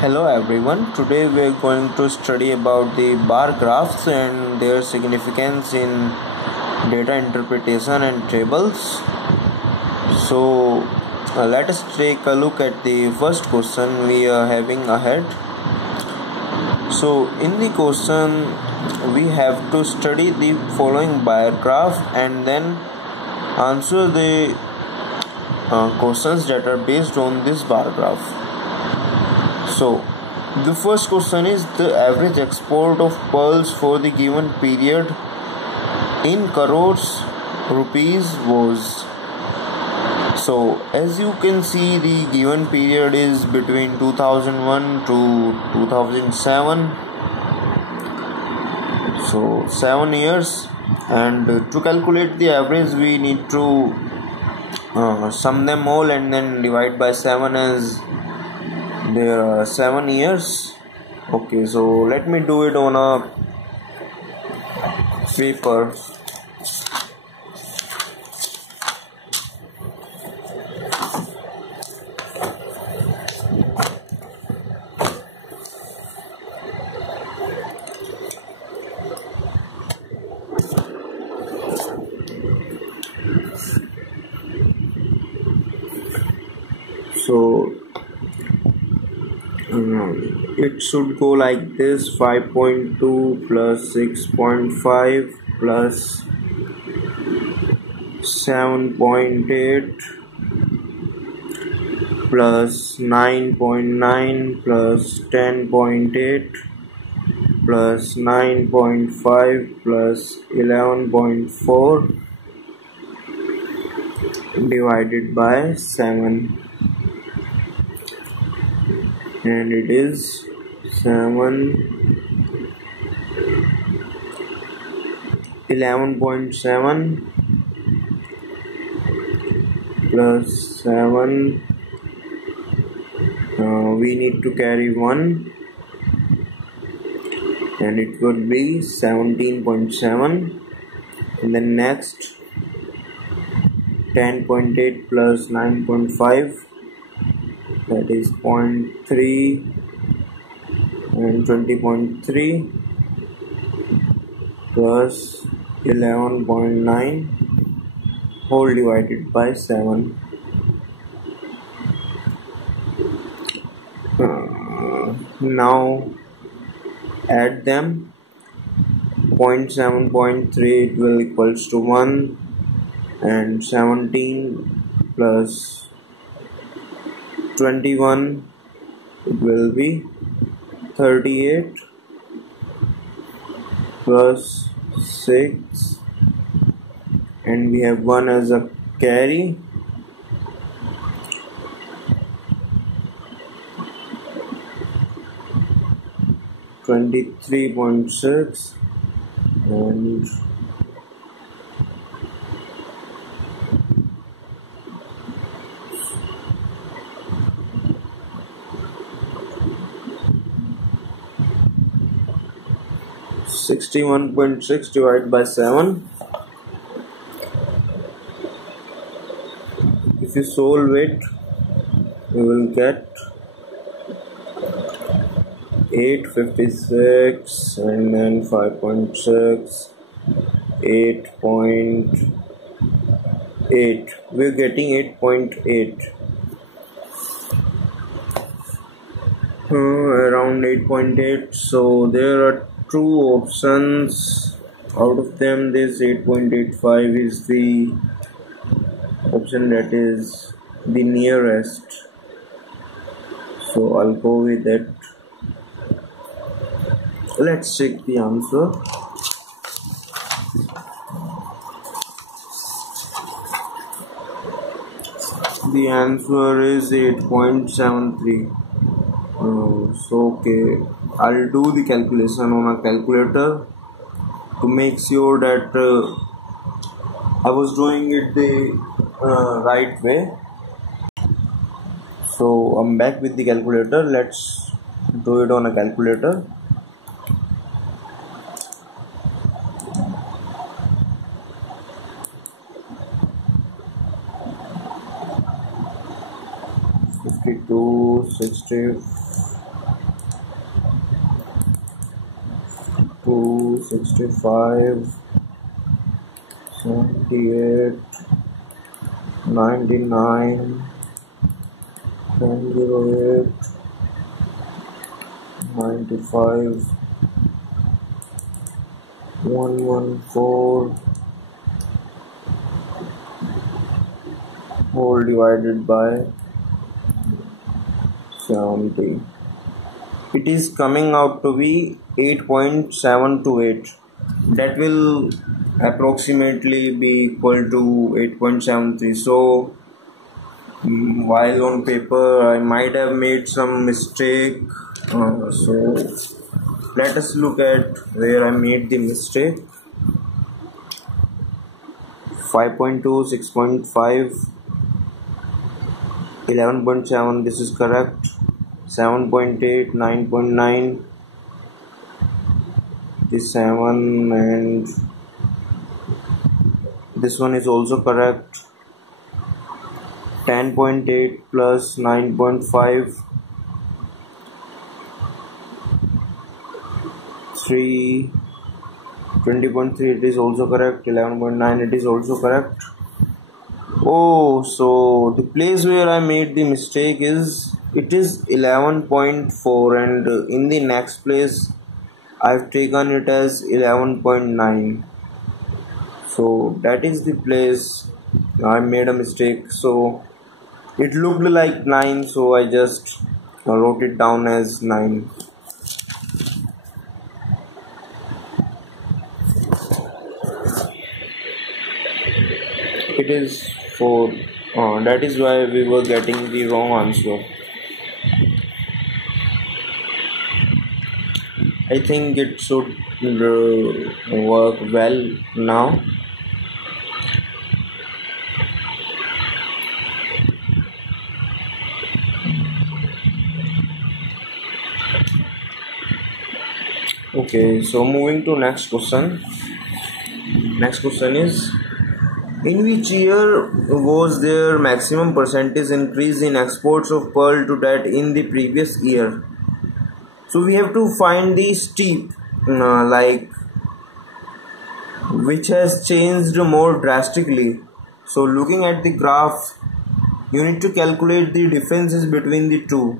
Hello everyone, today we are going to study about the bar graphs and their significance in data interpretation and tables. So let us take a look at the first question we are having ahead. So in the question we have to study the following bar graph and then answer the questions that are based on this bar graph. So the first question is the average export of pearls for the given period in crores rupees was. So as you can see, the given period is between 2001 to 2007. So 7 years, and to calculate the average we need to sum them all and then divide by 7 as there are 7 years. Okay, so let me do it on a paper. So it should go like this: 5.2 plus 6.5 plus 7.8 plus 9.9 plus 10.8 plus 9.5 plus 11.4 divided by 7, and it is 11.7 plus 7, we need to carry 1 and it would be 17.7, and then next 10.8 plus 9.5, that is 0.3 and 20.3 plus 11.9 whole divided by 7. Now add them. 0.7.3 it will equals to 1, and 17 plus 21 it will be 38 plus 6, and we have 1 as a carry. $23.6 and 61.6 divided by 7. If you solve it, you will get 856 and then 5.6, 8.8. We're getting 8.8. Around 8.8. So there are two options. Out of them, this 8.85 is the option that is the nearest, so I'll go with it. Let's check the answer. The answer is 8.73. So okay, I'll do the calculation on a calculator to make sure that I was doing it the right way. So I'm back with the calculator. Let's do it on a calculator. $52.60 65, 78, 99, 108, 95, 114 whole divided by 70. It is coming out to be 8.728. That will approximately be equal to 8.73. So while on paper I might have made some mistake. So let us look at where I made the mistake. 5.2, 6.5, 11.7, this is correct. 7.8, 9.9, this 7, and this one is also correct. 10.8 plus 9.5, 3, 20.3, it is also correct. 11.9, it is also correct. Oh, so the place where I made the mistake is, it is 11.4, and in the next place I've taken it as 11.9. So that is the place I made a mistake. So it looked like 9, so I just wrote it down as 9. It is 4. That is why we were getting the wrong answer. I think it should work well now. Okay, so moving to next question. Next question is, in which year was there maximum percentage increase in exports of pearl to that in the previous year? So we have to find the steep, like which has changed more drastically. So looking at the graph, you need to calculate the differences between the two,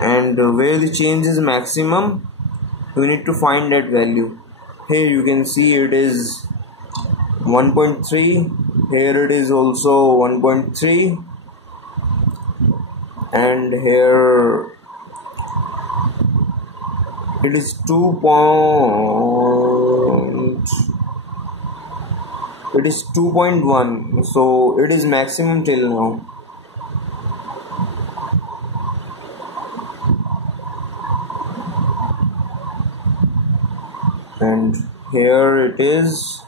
and where the change is maximum, you need to find that value. Here you can see it is 1.3, here it is also 1.3, and here it is 2.1, so it is maximum till now. And here it is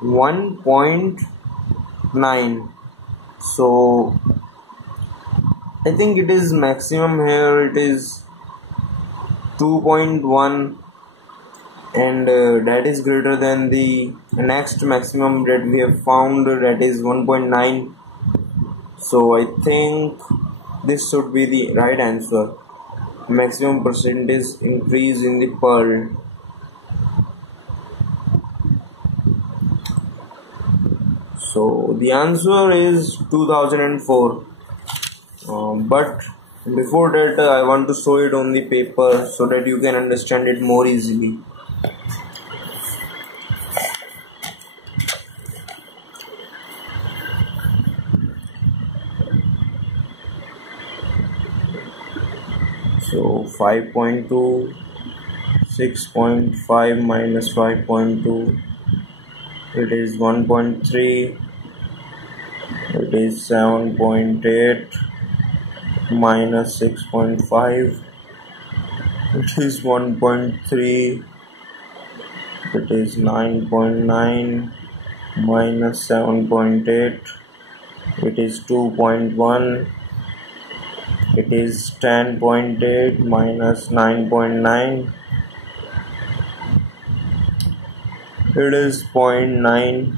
1.9. So I think it is maximum. Here it is 2.1, and that is greater than the next maximum that we have found, that is 1.9. So I think this should be the right answer. Maximum percentage increase in the pearl. So the answer is 2004. But before that, I want to show it on the paper so that you can understand it more easily. So 5.2, 6.5 minus 5.2, it is 1.3, it is 7.8 minus 6.5, it is 1.3, it is 9.9 minus 7.8, it is 2.1, it is 10.8 minus 9.9, it is 0.9,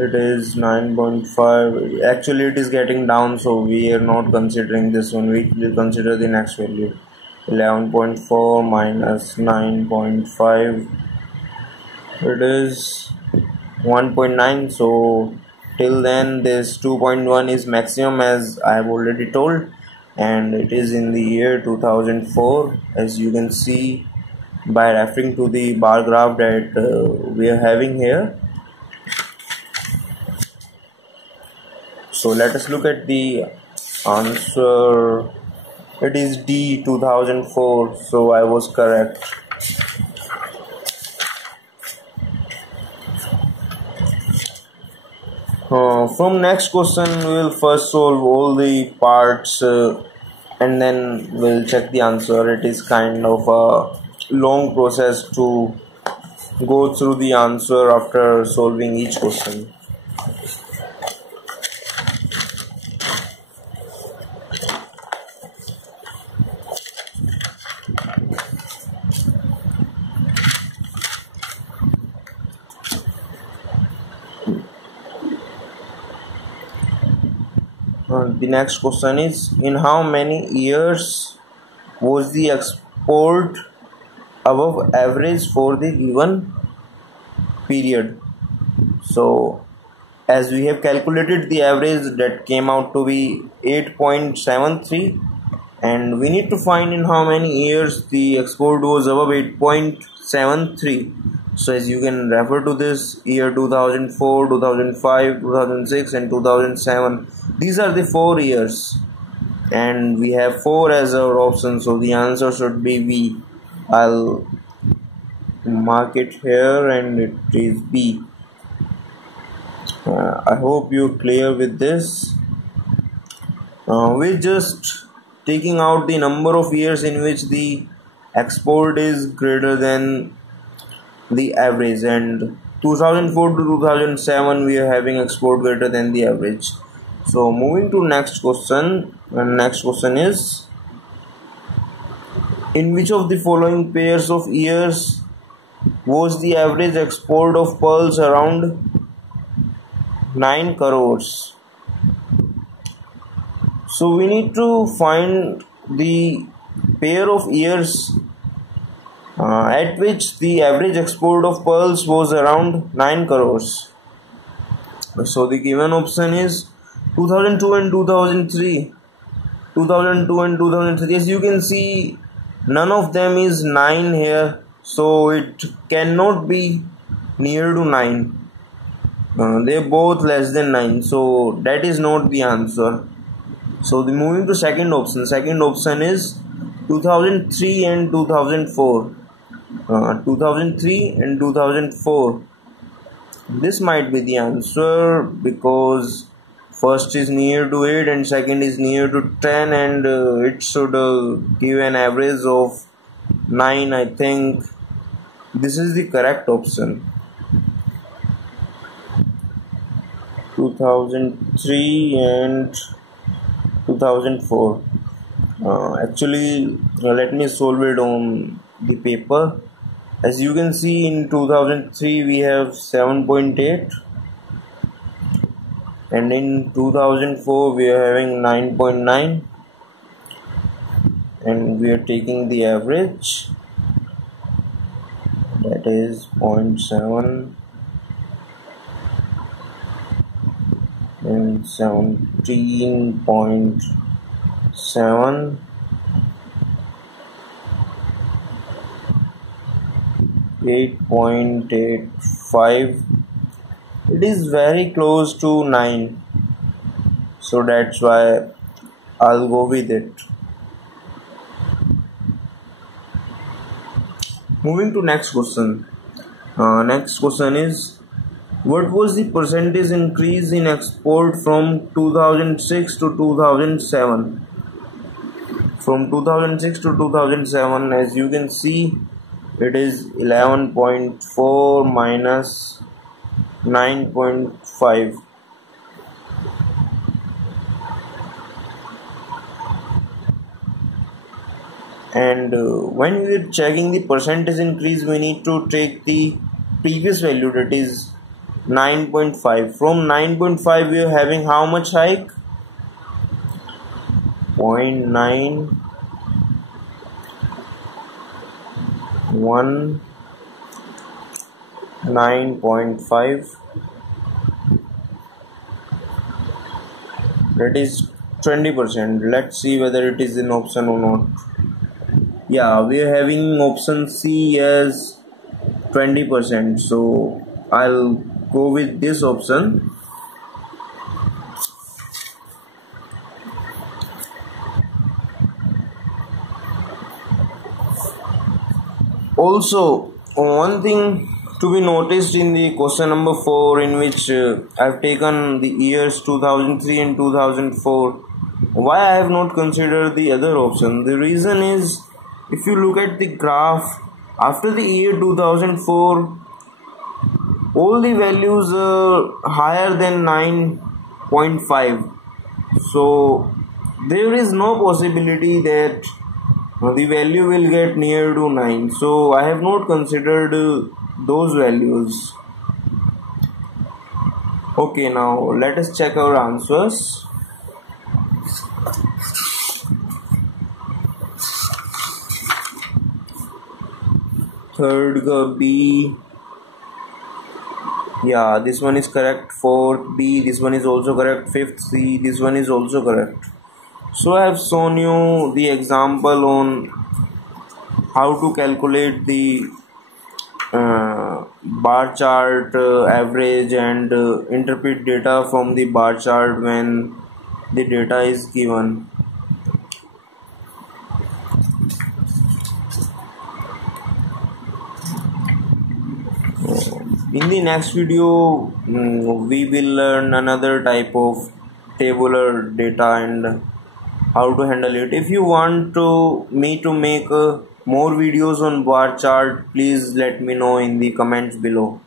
it is 9.5. Actually it is getting down, so we are not considering this one. We will consider the next value. 11.4 minus 9.5, it is 1.9. so till then this 2.1 is maximum, as I have already told, and it is in the year 2004, as you can see by referring to the bar graph that we are having here. So let us look at the answer. It is D, 2004, so I was correct. From next question we will first solve all the parts and then we'll check the answer. It is kind of a long process to go through the answer after solving each question. The next question is, in how many years was the export above average for the given period? So as we have calculated the average, that came out to be 8.73, and we need to find in how many years the export was above 8.73. So as you can refer to this, year 2004, 2005, 2006 and 2007. These are the 4 years and we have 4 as our option, so the answer should be B. I'll mark it here and it is B. I hope you're clear with this. We're just taking out the number of years in which the export is greater than the average, and 2004 to 2007 we are having export greater than the average. So moving to next question, and next question is, in which of the following pairs of years was the average export of pearls around 9 crores? So we need to find the pair of years at which the average export of pearls was around 9 crores. So the given option is 2002 and 2003. 2002 and 2003. As you can see, none of them is 9 here, so it cannot be near to 9. They're both less than 9, so that is not the answer. So the moving to second option. Second option is 2003 and 2004. 2003 and 2004. This might be the answer because first is near to 8 and second is near to 10, and it should give an average of 9. I think this is the correct option. 2003 and 2004. Actually, let me solve it on the paper. As you can see, in 2003 we have 7.8, and in 2004 we are having 9.9, and we are taking the average, that is 0.7 and 17.7. 8.85. It is very close to 9, so that's why I'll go with it. Moving to next question. Next question is, what was the percentage increase in export from 2006 to 2007? From 2006 to 2007, as you can see, it is 11.4 minus 9.5. And when we are checking the percentage increase, we need to take the previous value, that is 9.5. From 9.5 we are having how much hike? 0.9 1 9.5, that is 20%. Let's see whether it is an option or not. Yeah, we are having option C as 20%, so I'll go with this option. Also, one thing to be noticed in the question number 4, in which I've taken the years 2003 and 2004, why I have not considered the other option. The reason is, if you look at the graph, after the year 2004, all the values are higher than 9.5. So there is no possibility that the value will get near to 9. So I have not considered those values. Okay, now let us check our answers. Third B. Yeah, this one is correct. Fourth B, this one is also correct. Fifth C, this one is also correct. So I have shown you the example on how to calculate the bar chart average and interpret data from the bar chart when the data is given. In the next video, we will learn another type of tabular data and how to handle it. If you want me to make more videos on bar chart, please let me know in the comments below.